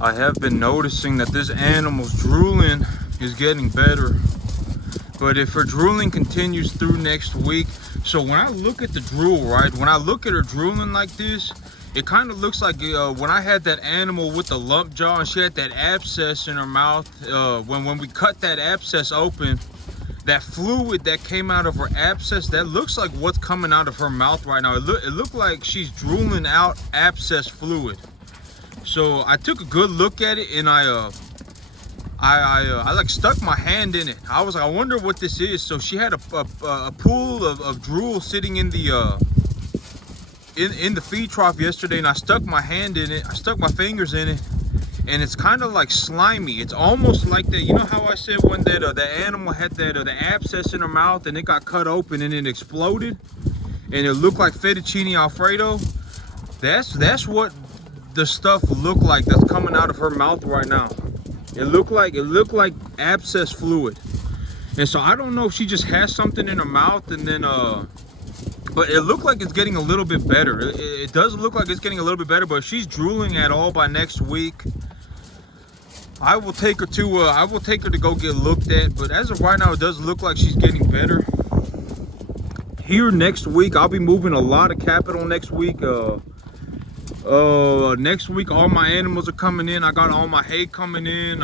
I have been noticing that this animal's drooling is getting better. But if her drooling continues through next week, so when I look at the drool, right, when I look at her drooling like this, it kind of looks like when I had that animal with the lump jaw and she had that abscess in her mouth. When we cut that abscess open, that fluid that came out of her abscess, that looks like what's coming out of her mouth right now. It looked like she's drooling out abscess fluid. So I took a good look at it, and I like stuck my hand in it. I was like, I wonder what this is. So she had a pool of drool sitting in the feed trough yesterday, and I stuck my hand in it. I stuck my fingers in it, and it's kind of like slimy. It's almost like that. You know how I said when that the animal had that the abscess in her mouth, and it got cut open and it exploded, and it looked like fettuccine alfredo. That's what the stuff looked like that's coming out of her mouth right now. It looked like abscess fluid. And so I don't know if she just has something in her mouth, and then but it looked like it's getting a little bit better. It does look like it's getting a little bit better. But if she's drooling at all by next week, I will take her to go get looked at. But as of right now, it does look like she's getting better. Here next week, I'll be moving a lot of capital next week. Next week all my animals are coming in. I got all my hay coming in.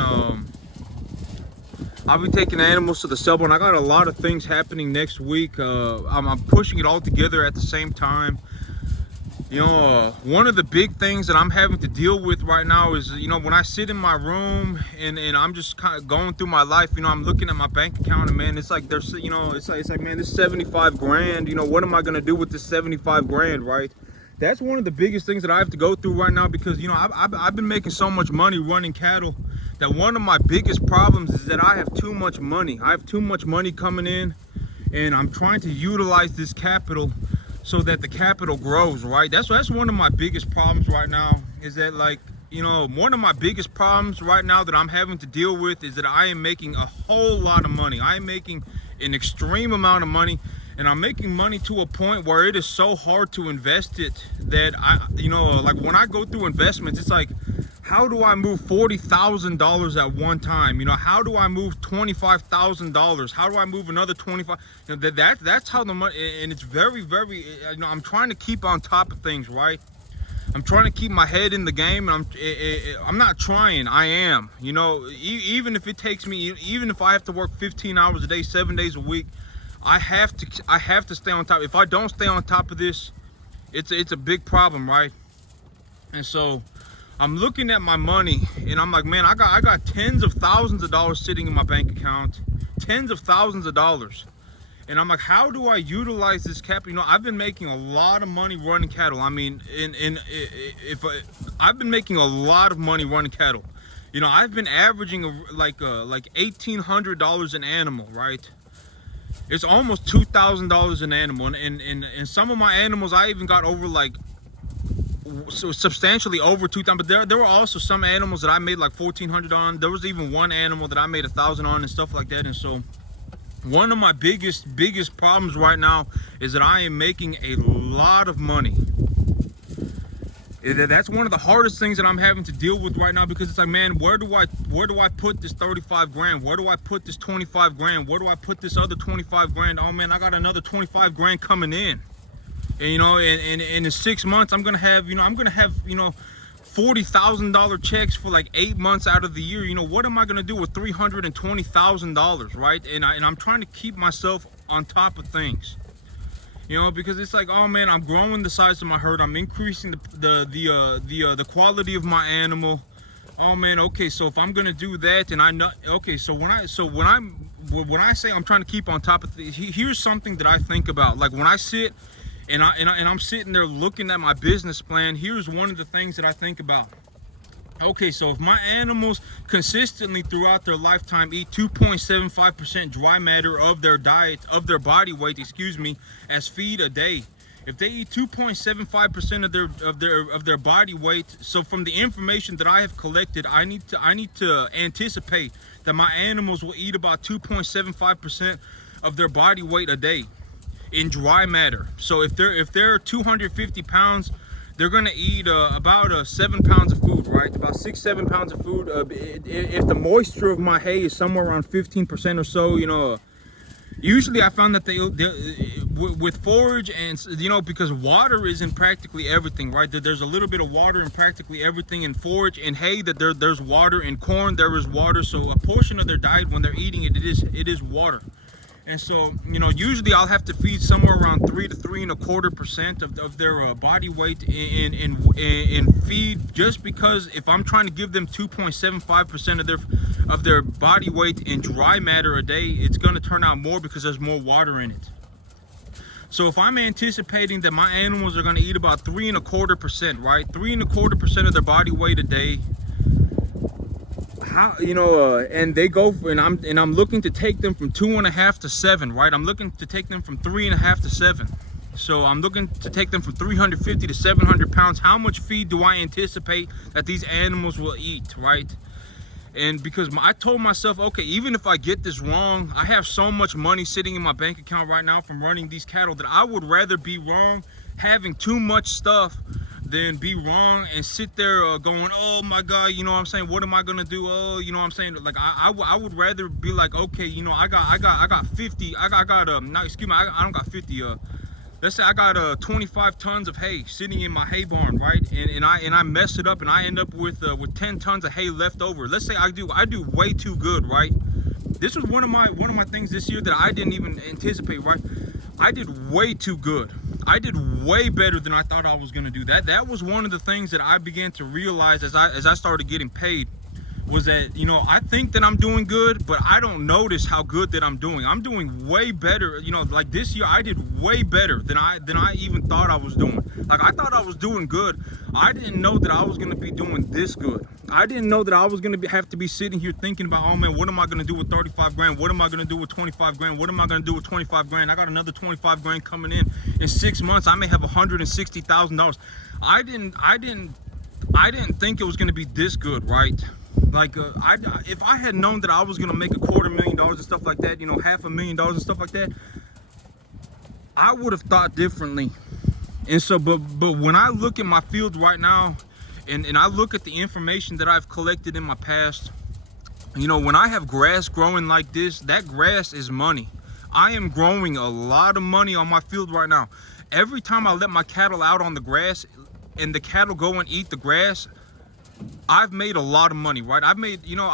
I'll be taking animals to the sale barn. I got a lot of things happening next week. I'm pushing it all together at the same time. You know, one of the big things that I'm having to deal with right now is, you know, when I sit in my room and I'm just kind of going through my life, you know, I'm looking at my bank account, and man, it's like there's, you know, it's like man, this 75 grand, you know, what am I gonna do with this 75 grand, right? That's one of the biggest things that I have to go through right now, because, you know, I've been making so much money running cattle that one of my biggest problems is that I have too much money. I have too much money coming in, and I'm trying to utilize this capital so that the capital grows, right? That's one of my biggest problems right now, is that, like, you know, one of my biggest problems right now that I'm having to deal with is that I am making a whole lot of money. I am making an extreme amount of money. And I'm making money to a point where it is so hard to invest it that you know, like when I go through investments, it's like, how do I move $40,000 at one time? You know, how do I move $25,000? How do I move another 25? You know, that's how the money, and it's very, very, you know, I'm trying to keep on top of things, right? I'm trying to keep my head in the game, and I'm not trying, I am. You know, even if it takes me, even if I have to work 15 hours a day, 7 days a week, I have to stay on top. If I don't stay on top of this, it's a big problem, right? And so I'm looking at my money, and I'm like, man, I got tens of thousands of dollars sitting in my bank account, tens of thousands of dollars. And I'm like, how do I utilize this capital? You know, I've been making a lot of money running cattle. I mean, I've been making a lot of money running cattle. You know, I've been averaging like $1,800 an animal, right? It's almost $2,000 an animal, and some of my animals I even got over, like, so substantially over 2,000. But there were also some animals that I made like 1,400 on. There was even one animal that I made 1,000 on and stuff like that. And so one of my biggest problems right now is that I am making a lot of money. That's one of the hardest things that I'm having to deal with right now, because it's like, man, where do I put this 35 grand? Where do I put this 25 grand? Where do I put this other 25 grand? Oh man, I got another 25 grand coming in. And, you know, and in 6 months, I'm gonna have, you know, $40,000 checks for like 8 months out of the year. You know, what am I gonna do with $320,000, right? And I'm trying to keep myself on top of things. You know, because it's like, oh man, I'm growing the size of my herd. I'm increasing the quality of my animal. Oh man, okay, so if I'm gonna do that, and I know, okay, so when I say I'm trying to keep on top of things, here's something that I think about. Like when I sit and I'm sitting there looking at my business plan, here's one of the things that I think about. Okay, so if my animals consistently throughout their lifetime eat 2.75% dry matter of their diet, of their body weight, excuse me, as feed a day, if they eat 2.75% of their body weight, so from the information that I have collected, I need to anticipate that my animals will eat about 2.75% of their body weight a day in dry matter. So if they're 250 pounds, they're gonna eat about 7 pounds of food, right? About 6-7 pounds of food. If the moisture of my hay is somewhere around 15% or so, you know, usually I found that they with forage and, you know, because water is in practically everything, right? There's a little bit of water in practically everything. In forage and hay, that there's water. In corn there is water. So a portion of their diet when they're eating it, it is water. And so, you know, usually I'll have to feed somewhere around 3 to 3.25% of their body weight in feed, just because if I'm trying to give them 2.75% of their body weight in dry matter a day, it's going to turn out more because there's more water in it. So if I'm anticipating that my animals are going to eat about 3.25%, right, 3.25% of their body weight a day, how, you know, and they go for, and I'm looking to take them from 2.5 to 7, right? I'm looking to take them from 3.5 to 7. So I'm looking to take them from 350 to 700 pounds. How much feed do I anticipate that these animals will eat, right? And because I told myself, okay, even if I get this wrong, I have so much money sitting in my bank account right now from running these cattle that I would rather be wrong having too much stuff than be wrong and sit there going, oh my God, you know what I'm saying, what am I gonna do? Oh, you know what I'm saying, like I would rather be like, okay, you know, I got 50, I got no, excuse me, I don't got 50, let's say I got 25 tons of hay sitting in my hay barn, right? And I mess it up and I end up with 10 tons of hay left over. Let's say I do way too good, right? This was one of my things this year that I didn't even anticipate, right? I did way too good. I did way better than I thought I was gonna do. That was one of the things that I began to realize as I started getting paid, was that, you know, I think that I'm doing good, but I don't notice how good that I'm doing. I'm doing way better. You know, like this year I did way better than I even thought I was doing. Like I thought I was doing good. I didn't know that I was gonna be doing this good. I didn't know that I was gonna have to be sitting here thinking about, oh man, what am I gonna do with 35 grand? What am I gonna do with 25 grand? What am I gonna do with 25 grand? I got another 25 grand coming in 6 months. I may have $160,000. I didn't think it was gonna be this good, right? Like if I had known that I was gonna make $250,000 and stuff like that, you know, $500,000 and stuff like that, I would have thought differently. And so, but when I look at my field right now, and I look at the information that I've collected in my past, you know, when I have grass growing like this, that grass is money. I am growing a lot of money on my field right now. Every time I let my cattle out on the grass and the cattle go and eat the grass, I've made a lot of money, right? I've made, you know,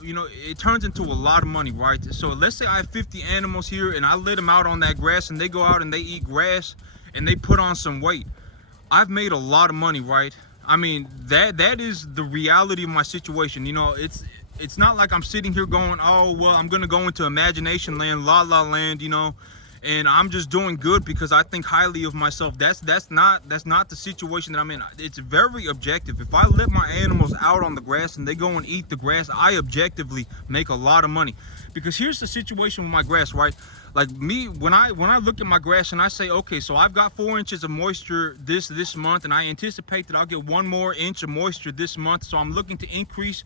you know, it turns into a lot of money, right? So let's say I have 50 animals here and I let them out on that grass and they go out and they eat grass and they put on some weight. I've made a lot of money, right? I mean, that is the reality of my situation. You know, it's not like I'm sitting here going, oh, well, I'm gonna go into imagination land, la la land, you know, and I'm just doing good because I think highly of myself. That's not the situation that I'm in. It's very objective. If I let my animals out on the grass and they go and eat the grass, I objectively make a lot of money. Because here's the situation with my grass, right? Like me, when I look at my grass and I say, okay, so I've got 4 inches of moisture this month, and I anticipate that I'll get 1 more inch of moisture this month. So I'm looking to increase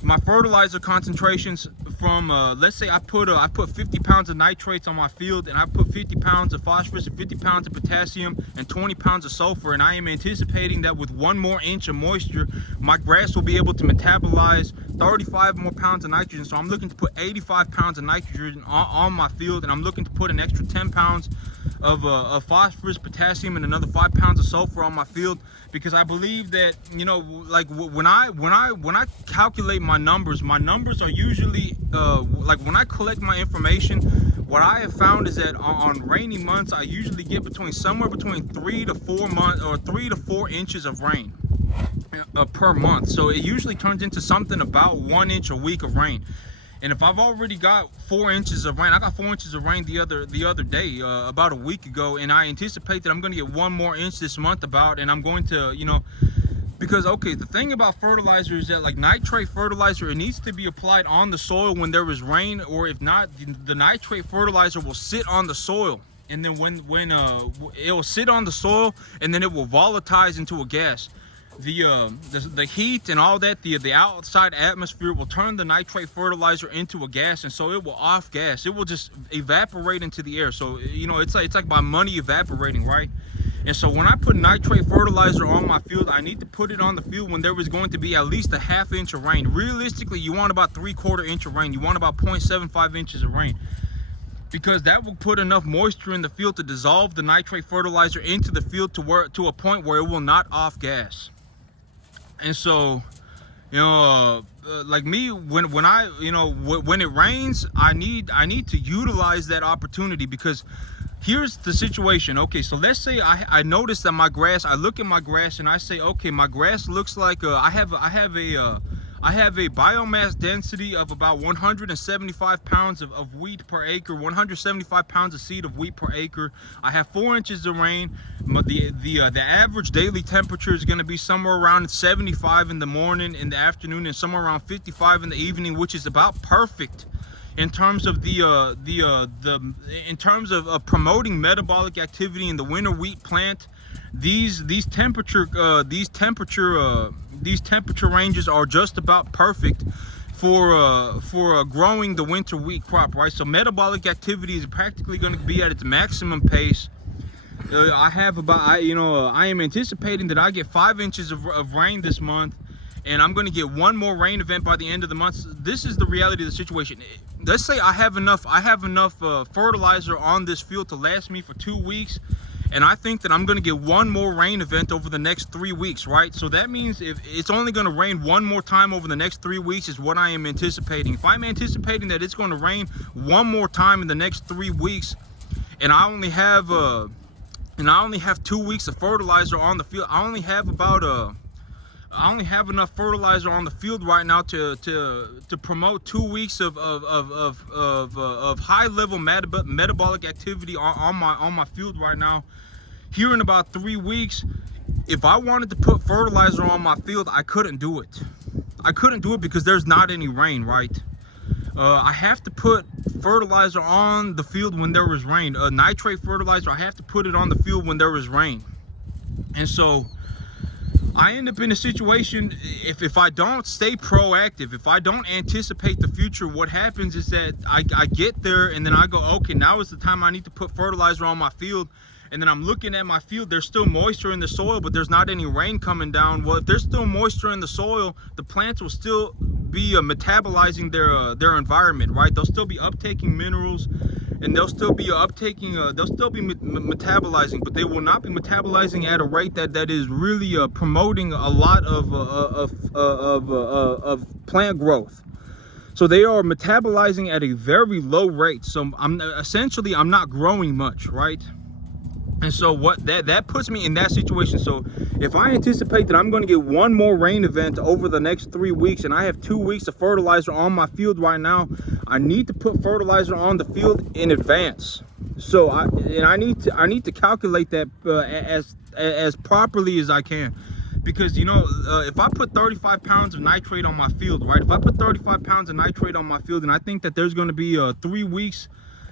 my fertilizer concentrations from let's say I put 50 pounds of nitrates on my field, and I put 50 pounds of phosphorus and 50 pounds of potassium and 20 pounds of sulfur, and I am anticipating that with 1 more inch of moisture, my grass will be able to metabolize 35 more pounds of nitrogen. So I'm looking to put 85 pounds of nitrogen on my field, and I'm looking to put an extra 10 pounds of phosphorus, potassium, and another 5 pounds of sulfur on my field, because I believe that, you know, like when I calculate my numbers are usually like when I collect my information, what I have found is that on rainy months I usually get somewhere between 3 to 4 inches of rain per month. So it usually turns into something about 1 inch a week of rain. And if I've already got 4 inches of rain, I got 4 inches of rain the other day, about a week ago, and I anticipate that I'm going to get 1 more inch this month and I'm going to, you know, because, okay, the thing about fertilizer is that, like, nitrate fertilizer, it needs to be applied on the soil when there is rain, or if not, the nitrate fertilizer will sit on the soil. And then when it will sit on the soil, and then it will volatilize into a gas. The heat and all that, the outside atmosphere will turn the nitrate fertilizer into a gas, and so it will off gas. It will just evaporate into the air. So, you know, it's like my money evaporating, right? And so when I put nitrate fertilizer on my field, I need to put it on the field when there was going to be at least a ½ inch of rain. Realistically, you want about 3/4 inch of rain. You want about 0.75 inches of rain, because that will put enough moisture in the field to dissolve the nitrate fertilizer into the field to a point where it will not off gas. And so, like me, when it rains, I need to utilize that opportunity, because here's the situation. Okay, so let's say I notice that my grass, I look at my grass and I say, okay, my grass looks like I have a biomass density of about 175 pounds of wheat per acre, 175 pounds of seed of wheat per acre. I have 4 inches of rain. The average daily temperature is going to be somewhere around 75 in the morning, in the afternoon, and somewhere around 55 in the evening, which is about perfect in terms of promoting metabolic activity in the winter wheat plant. These temperature ranges are just about perfect for growing the winter wheat crop, right? So metabolic activity is practically going to be at its maximum pace. I am anticipating that I get 5 inches of rain this month, and I'm going to get one more rain event by the end of the month. This is the reality of the situation. Let's say I have enough fertilizer on this field to last me for 2 weeks, and I think that I'm going to get one more rain event over the next 3 weeks, right? So that means if it's only going to rain one more time over the next 3 weeks is what I am anticipating. If I'm anticipating that it's going to rain one more time in the next 3 weeks, and I only have 2 weeks of fertilizer on the field, I only have enough fertilizer on the field right now to promote 2 weeks of high level metabolic activity on my field right now. Here in about 3 weeks, if I wanted to put fertilizer on my field, I couldn't do it. I couldn't do it because there's not any rain, right? I have to put fertilizer on the field when there is rain. Nitrate fertilizer, I have to put it on the field when there is rain. And so I end up in a situation, if I don't stay proactive, if I don't anticipate the future, what happens is that I get there and then I go, okay, now is the time I need to put fertilizer on my field. And then I'm looking at my field, there's still moisture in the soil, but there's not any rain coming down. Well, if there's still moisture in the soil, the plants will still be metabolizing their environment, right? They'll still be uptaking minerals, and they'll still be metabolizing, but they will not be metabolizing at a rate that is really promoting a lot of plant growth. So they are metabolizing at a very low rate. So I'm not growing much, right? And so what that puts me in that situation. So if I anticipate that I'm going to get one more rain event over the next 3 weeks, and I have 2 weeks of fertilizer on my field right now, I need to put fertilizer on the field in advance. So I need to calculate that as properly as I can. Because if I put 35 pounds of nitrate on my field, right? If I put 35 pounds of nitrate on my field, and I think that there's going to be 3 weeks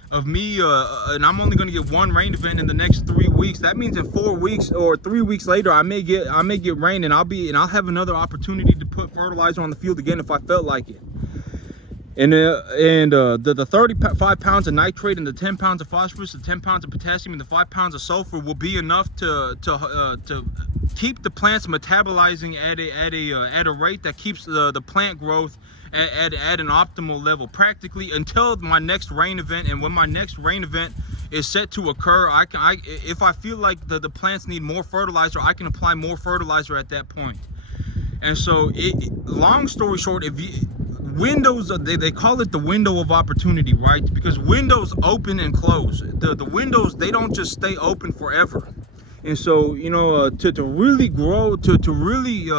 of me, and I'm only going to get one rain event in the next 3 weeks. That means in 4 weeks or 3 weeks later, I may get rain, and I'll have another opportunity to put fertilizer on the field again if I felt like it. And the 35 pounds of nitrate and the 10 pounds of phosphorus, the 10 pounds of potassium, and the 5 pounds of sulfur will be enough to keep the plants metabolizing at a rate that keeps the plant growth at an optimal level, practically until my next rain event. And when my next rain event is set to occur, if I feel like the plants need more fertilizer, I can apply more fertilizer at that point. And so, long story short, windows, they call it the window of opportunity, right? Because windows open and close. The windows, they don't just stay open forever. And so, to really grow, to really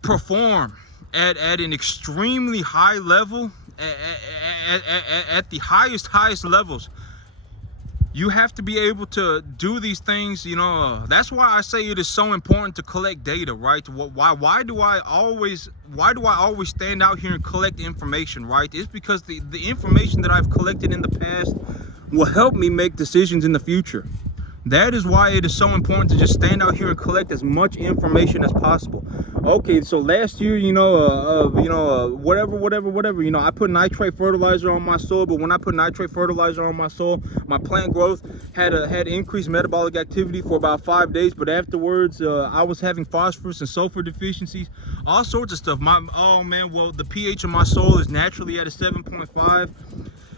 perform at an extremely high level, at the highest levels, you have to be able to do these things. That's why I say it is so important to collect data, right? Why do I always stand out here and collect information, right? It's because the information that I've collected in the past will help me make decisions in the future. That is why it is so important to just stand out here and collect as much information as possible. Okay, so last year, whatever, I put nitrate fertilizer on my soil, but when I put nitrate fertilizer on my soil, my plant growth had increased metabolic activity for about 5 days, but afterwards, I was having phosphorus and sulfur deficiencies, all sorts of stuff. The pH of my soil is naturally at a 7.5.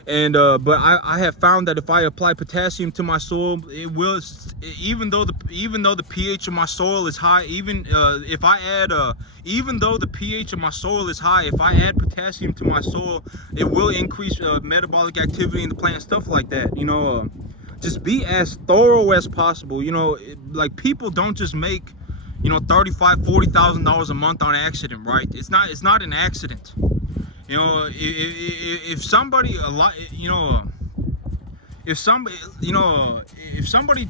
And but I have found that if I apply potassium to my soil, it will, even though the pH of my soil is high, even though the pH of my soil is high, if I add potassium to my soil, it will increase metabolic activity in the plant, stuff like that. Just be as thorough as possible. Like, people don't just make $35,000-$40,000 a month on accident, right? It's not an accident. If somebody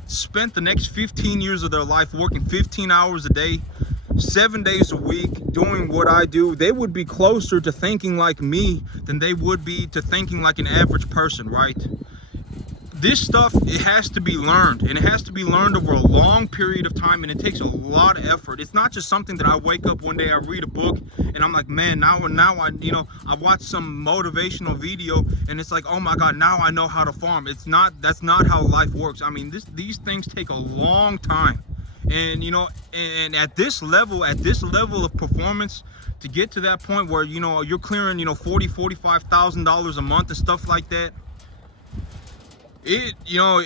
spent the next 15 years of their life working 15 hours a day, 7 days a week, doing what I do, they would be closer to thinking like me than they would be to thinking like an average person, right? This stuff, it has to be learned, and it has to be learned over a long period of time, and it takes a lot of effort. It's not just something that I wake up one day, I read a book, and I'm like, man, now I watch some motivational video, and it's like, oh my God, now I know how to farm. That's not how life works. I mean, these things take a long time, and and at this level of performance, to get to that point where you're clearing $40,000-$45,000 a month and stuff like that, your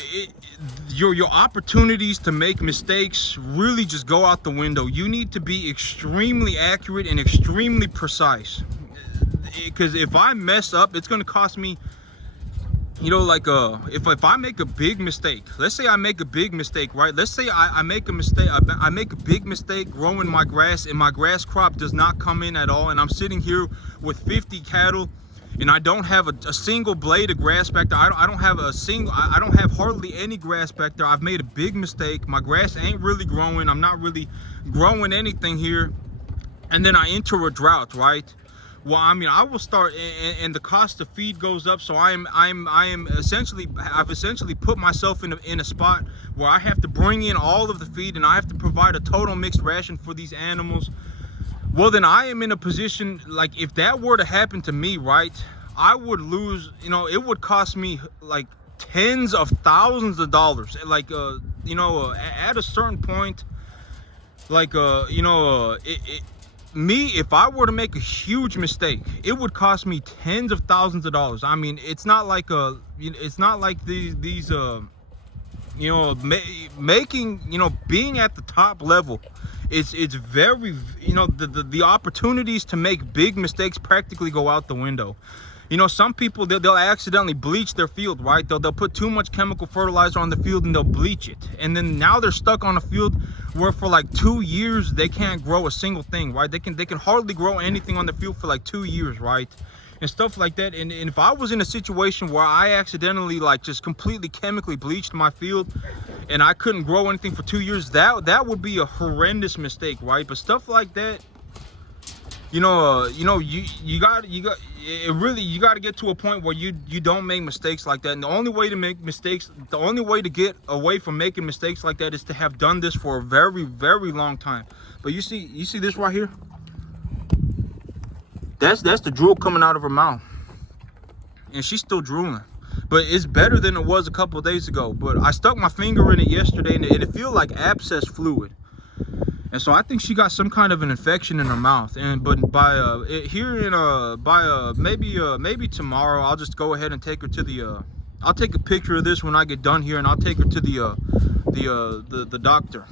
opportunities to make mistakes really just go out the window. You need to be extremely accurate and extremely precise, because if I mess up, it's going to cost me, if I make a big mistake, let's say I make a big mistake, right? Let's say I make a mistake, I make a big mistake growing my grass, and my grass crop does not come in at all, and I'm sitting here with 50 cattle, and I don't have a single blade of grass back there. I don't have hardly any grass back there. I've made a big mistake. My grass ain't really growing. I'm not really growing anything here. And then I enter a drought, right? Well, I mean, I will start, and the cost of feed goes up. So I've essentially put myself in a spot where I have to bring in all of the feed, and I have to provide a total mixed ration for these animals. Well, then I am in a position, like, if that were to happen to me, right, I would lose, it would cost me like tens of thousands of dollars. Like, at a certain point, like, if I were to make a huge mistake, it would cost me tens of thousands of dollars. I mean, it's not like being at the top level, it's very, the opportunities to make big mistakes practically go out the window. Some people, they'll accidentally bleach their field, right? They'll put too much chemical fertilizer on the field, and they'll bleach it, and then now they're stuck on a field where for like 2 years they can't grow a single thing, right? They can hardly grow anything on the field for like 2 years, right? And stuff like that. And if I was in a situation where I accidentally, like, just completely chemically bleached my field and I couldn't grow anything for 2 years, that would be a horrendous mistake, right? But stuff like that, you got to get to a point where you don't make mistakes like that. And the only way to get away from making mistakes like that is to have done this for a very, very long time. But you see this right here? That's the drool coming out of her mouth, and she's still drooling. But it's better than it was a couple of days ago. But I stuck my finger in it yesterday, and it feels like abscess fluid. And so I think she got some kind of an infection in her mouth. But maybe tomorrow, I'll just go ahead and take her to the I'll take a picture of this when I get done here, and I'll take her to the doctor.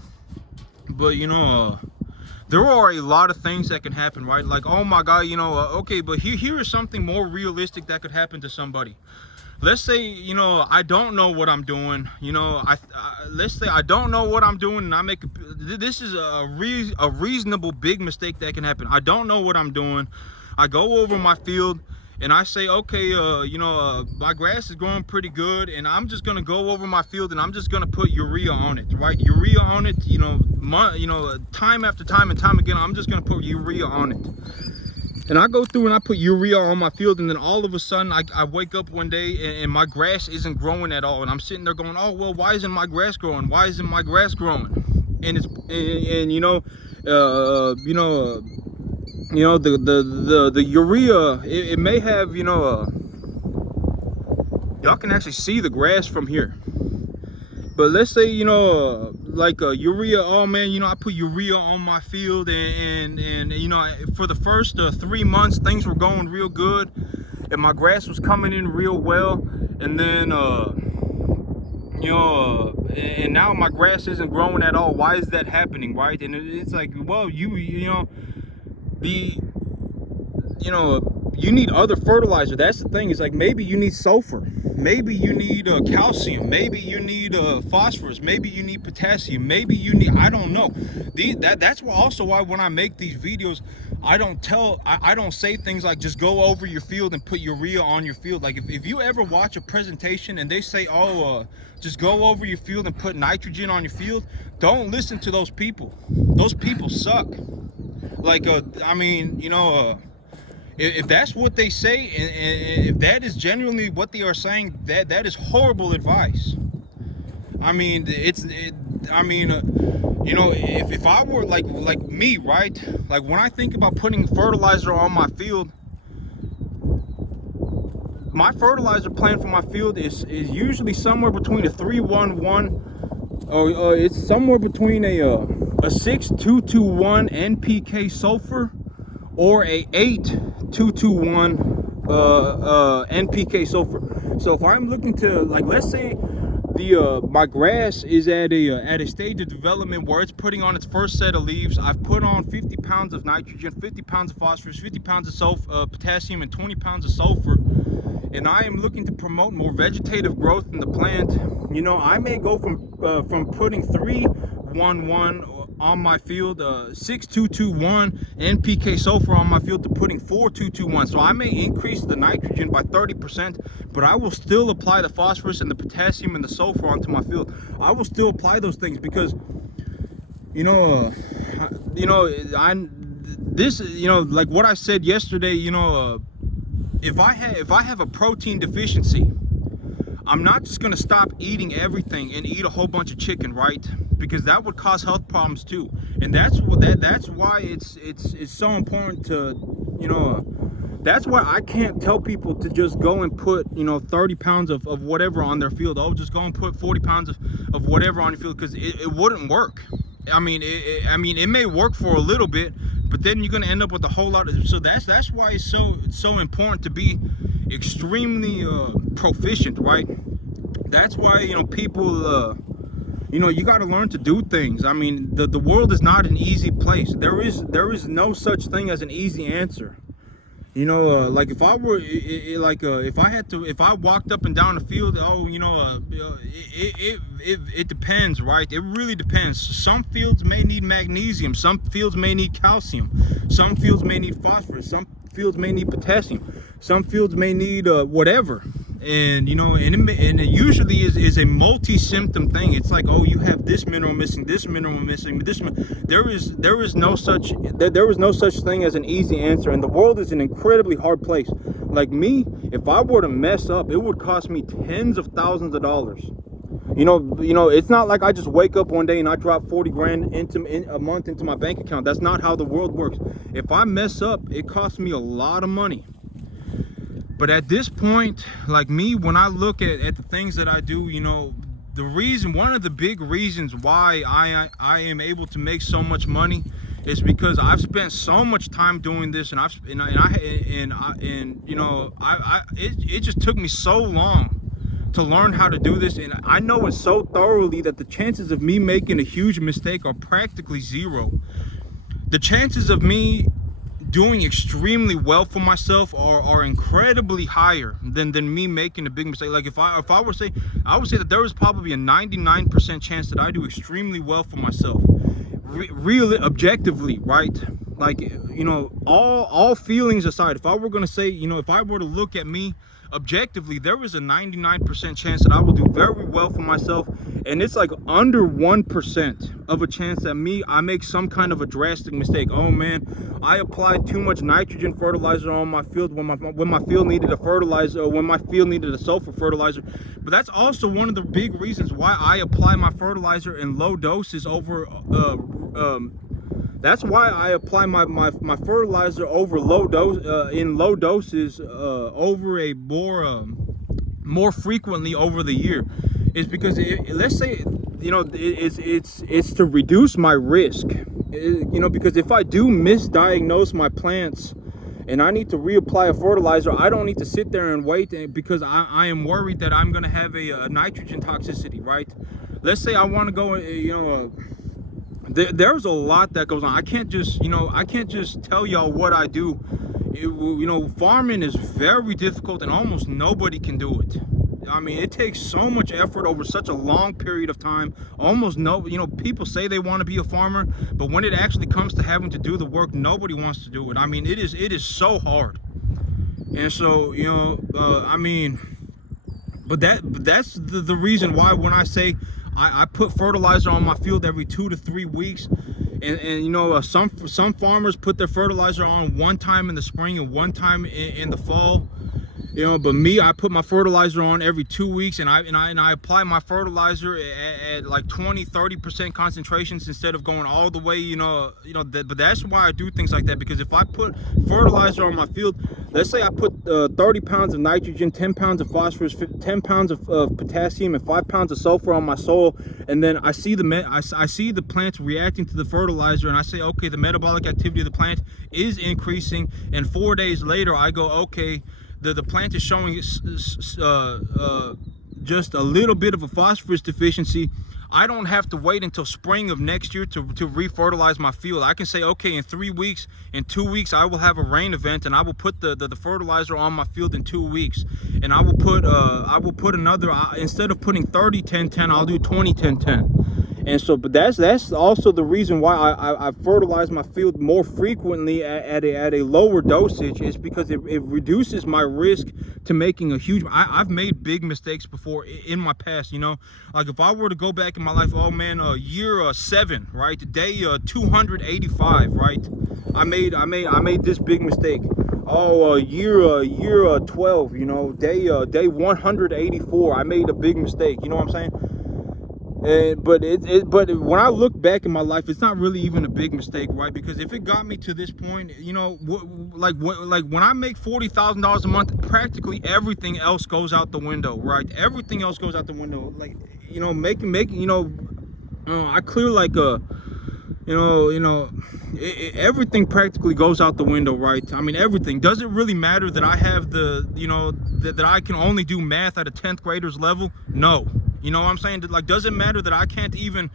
But there are a lot of things that can happen, right? Like, oh my God, okay, but here is something more realistic that could happen to somebody. Let's say, I don't know what I'm doing. Let's say I don't know what I'm doing, and this is a reasonable big mistake that can happen. I don't know what I'm doing. I go over my field, and I say, okay, my grass is growing pretty good, and I'm just gonna go over my field, and I'm just gonna put urea on it, right? Urea on it, time after time and time again, I'm just gonna put urea on it. And I go through and I put urea on my field, and then all of a sudden I wake up one day and my grass isn't growing at all. And I'm sitting there going, oh, well, why isn't my grass growing? Why isn't my grass growing? And it's, and you know, the urea, it may have, you know, y'all can actually see the grass from here. But let's say, you know, like urea, oh man, you know, I put urea on my field, and you know, for the first 3 months, things were going real good, and my grass was coming in real well. And then, you know, and now my grass isn't growing at all. Why is that happening, right? And it's like, well, you know, you need other fertilizer. That's the thing. It's like, maybe you need sulfur, maybe you need calcium, maybe you need phosphorus, maybe you need potassium, maybe you need, I don't know. That's also why when I make these videos, I don't say things like just go over your field and put urea on your field. Like if you ever watch a presentation and they say, oh, just go over your field and put nitrogen on your field, don't listen to those people. Those people suck. Like I mean, you know, if that's what they say, and if that is genuinely what they are saying, that is horrible advice. I mean, you know, if I were like me, right? Like when I think about putting fertilizer on my field, my fertilizer plan for my field is usually somewhere between a 3-1-1, or it's somewhere between a 6-2-2-1 NPK sulfur, or a 8-2-2-1 NPK sulfur. So if I'm looking to, like, let's say my grass is at a stage of development where it's putting on its first set of leaves. I've put on 50 pounds of nitrogen, 50 pounds of phosphorus, 50 pounds of potassium, and 20 pounds of sulfur, and I am looking to promote more vegetative growth in the plant. You know, I may go from putting 3-1-1 on my field, 6-2-2-1 NPK sulfur on my field, to putting 4-2-2-1. So I may increase the nitrogen by 30%, but I will still apply the phosphorus and the potassium and the sulfur onto my field. I will still apply those things because, you know, like what I said yesterday, you know, if I have a protein deficiency, I'm not just gonna stop eating everything and eat a whole bunch of chicken, right? Because that would cause health problems too. And that's why it's so important to, you know, that's why I can't tell people to just go and put, you know, 30 pounds of whatever on their field. Oh, just go and put 40 pounds of whatever on your field, because it wouldn't work. I mean, it may work for a little bit, but then you're gonna end up with a whole lot of. So that's why it's so important to be extremely proficient, right? That's why, you know, people, you know, you got to learn to do things. I mean, the world is not an easy place. There is no such thing as an easy answer. You know, like if I were, if I walked up and down the field, oh, you know, it depends, right? It really depends. Some fields may need magnesium, some fields may need calcium, some fields may need phosphorus, some fields may need potassium, some fields may need whatever. And you know, and it usually is a multi-symptom thing. It's like, oh, you have this mineral missing, this mineral missing, there is no such thing as an easy answer. And the world is an incredibly hard place. Like me, if I were to mess up, it would cost me tens of thousands of dollars. You know, it's not like I just wake up one day and I drop 40 grand a month into my bank account. That's not how the world works. If I mess up, it costs me a lot of money. But at this point, like me, when I look at the things that I do, you know, one of the big reasons why I am able to make so much money is because I've spent so much time doing this, and you know, it just took me so long to learn how to do this, and I know it so thoroughly that the chances of me making a huge mistake are practically zero. The chances of me doing extremely well for myself are incredibly higher than me making a big mistake. Like if I were to say, I would say that there is probably a 99% chance that I do extremely well for myself, really objectively, right? Like, you know, all feelings aside, if I were going to say, you know, if I were to look at me objectively, there is a 99% chance that I will do very well for myself, and it's like under 1% of a chance that I make some kind of a drastic mistake. Oh man, I applied too much nitrogen fertilizer on my field when my field needed a fertilizer, or when my field needed a sulfur fertilizer. But that's also one of the big reasons why I apply my fertilizer in low doses over that's why I apply my fertilizer over in low doses over a more frequently over the year. Is because let's say, you know, it's to reduce my risk. You know, because if I do misdiagnose my plants and I need to reapply a fertilizer, I don't need to sit there and wait because I am worried that I'm going to have a nitrogen toxicity, right? Let's say I want to go, you know, there's a lot that goes on. I can't just, you know, I can't just tell y'all what I do. You know, farming is very difficult and almost nobody can do it. I mean, it takes so much effort over such a long period of time. Almost no, you know, people say they want to be a farmer, but when it actually comes to having to do the work, nobody wants to do it. I mean, it is so hard. And so, you know, I mean, but that's the reason why when I say I put fertilizer on my field every 2 to 3 weeks, and you know, some farmers put their fertilizer on one time in the spring and one time in the fall. You know, but me, I put my fertilizer on every 2 weeks, and I apply my fertilizer at like 20-30% concentrations instead of going all the way, but that's why I do things like that. Because if I put fertilizer on my field, let's say I put 30 pounds of nitrogen, 10 pounds of phosphorus, 10 pounds of potassium, and 5 pounds of sulfur on my soil, and then I see the plants reacting to the fertilizer, and I say, okay, the metabolic activity of the plant is increasing, and 4 days later I go, okay, the plant is showing just a little bit of a phosphorus deficiency. I don't have to wait until spring of next year to re-fertilize my field. I can say, okay, in 3 weeks, in 2 weeks, I will have a rain event, and I will put the fertilizer on my field in 2 weeks, and I will put another, instead of putting 30-10-10, I'll do 20-10-10. And so, but that's also the reason why I fertilize my field more frequently at a lower dosage, is because it reduces my risk to making a huge. I've made big mistakes before in my past, you know, like if I were to go back in my life, oh man, year 7, right, day 285, right, I made this big mistake. Oh, year 12, you know, day 184, I made a big mistake. You know what I'm saying? But when I look back in my life, it's not really even a big mistake, right? Because if it got me to this point, you know, like when I make $40,000 a month, practically everything else goes out the window, right? Everything else goes out the window. Like, you know, making, you know, I clear like everything practically goes out the window, right? I mean, everything. Does it really matter that I have that I can only do math at a 10th grader's level? No. You know what I'm saying? Like, does it matter that I can't even,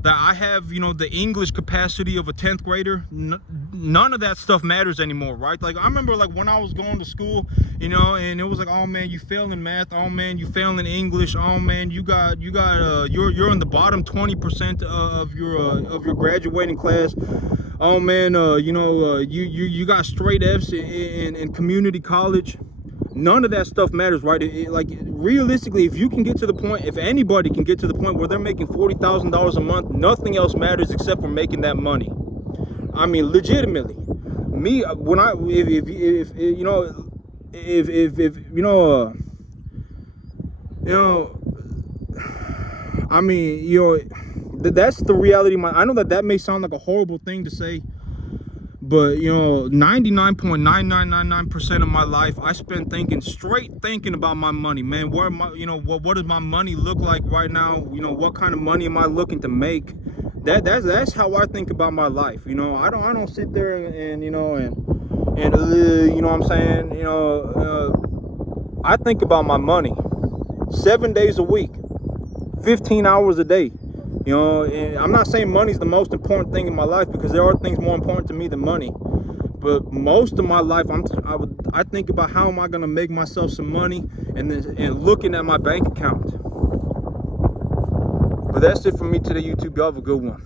that I have, you know, the English capacity of a 10th grader? None of that stuff matters anymore, right? Like, I remember, like, when I was going to school, you know, and it was like, oh man, you failed in math, oh man, you failed in English, oh man, you're in the bottom 20% of your graduating class. Oh man, you got straight F's in community college. None of that stuff matters, right? Like, realistically, if you can get to the point, if anybody can get to the point where they're making $40,000 a month, nothing else matters except for making that money. I mean, legitimately, me, when I, if you know, I mean, you know, that's the reality. I know that may sound like a horrible thing to say, but, you know, 99.9999% of my life I spent thinking about my money, man. Where what does my money look like right now? You know, what kind of money am I looking to make? That's how I think about my life. You know, I don't sit there and you know what I'm saying. You know, I think about my money 7 days a week, 15 hours a day. You know, and I'm not saying money's the most important thing in my life, because there are things more important to me than money. But most of my life, I think about how am I going to make myself some money, and looking at my bank account. But that's it for me today, YouTube. Y'all have a good one.